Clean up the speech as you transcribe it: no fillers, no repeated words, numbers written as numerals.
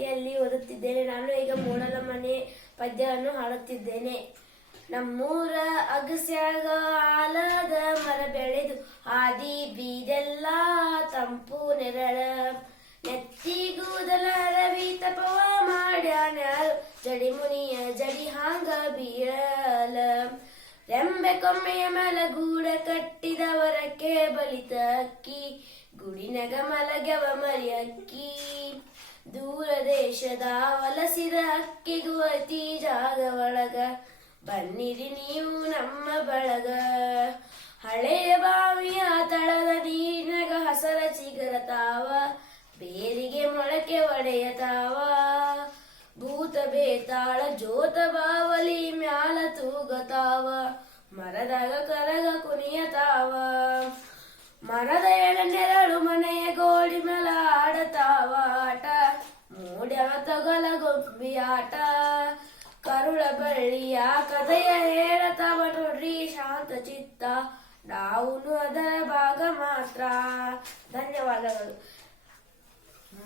ತರಗತಿಯಲ್ಲಿ ಓದುತ್ತಿದ್ದೇನೆ. ನಾನು ಈಗ ಮೂಡಲ ಮನೆ ಪದ್ಯವನ್ನು ಹಾಡುತ್ತಿದ್ದೇನೆ. ನಮ್ಮೂರ ಅಗಸ್ಯಾಗ ಆಲದ ಮರ ಬೆಳೆದು ಹಾದಿ ಬೀದೆಲ್ಲ ತಂಪು ನೆರಳ ನೆತ್ತಿಗೂದಲ ರವಿ ತಪವ ಮಾಡ್ಯಾನ್ಯಾರು ಜಡಿ ಮುನಿಯ ಜಡಿ ಹಾಂಗ ಬೀಳಲ ರೆಂಬೆ ಕೊಮ್ಮೆಯ ಮೇಲ ಗೂಡ ಕಟ್ಟಿದವರಕ್ಕೆ ಬಲಿತ ಅಕ್ಕಿ ಗುಡಿನಗ ಮಲಗವ ಮರಿ ಅಕ್ಕಿ ದೂರ ದೇಶದ ವಲಸಿದ ಅಕ್ಕಿಗೂ ಅತಿ ಜಾಗ ಒಳಗ ಬನ್ನಿರಿ ನೀವು ನಮ್ಮ ಬಳಗ ಹಳೆಯ ಬಾವಿಯ ತಳದ ನೀರಿನಗ ಹಸರ ಚಿಗರತಾವ ಬೇರಿಗೆ ಮೊಳಕೆ ಒಡೆಯತಾವ ಭೂತ ಬೇತಾಳ ಜೋತ ಬಾವಲಿ ಮ್ಯಾಲ ತೂಗತಾವ ಮರದಾಗ ಕರಗ ಕುಣಿಯತಾವ ಮರದ ಎಳೆನೆರಳು ಮನೆಯ ಗೋಡಿ ಮೇಲ ಆಡತಾವ ಆಟ ಮೂಡ್ಯವ ತಗಲ ಗೊಂಬಿ ಆಟ ಕರುಳ ಬಳ್ಳಿಯ ಕಥೆಯ ಹೇಳತಾವ ನೋಡ್ರಿ ಶಾಂತ ಚಿತ್ತ ನಾವು ಅದರ ಭಾಗ ಮಾತ್ರ. ಧನ್ಯವಾದಗಳು.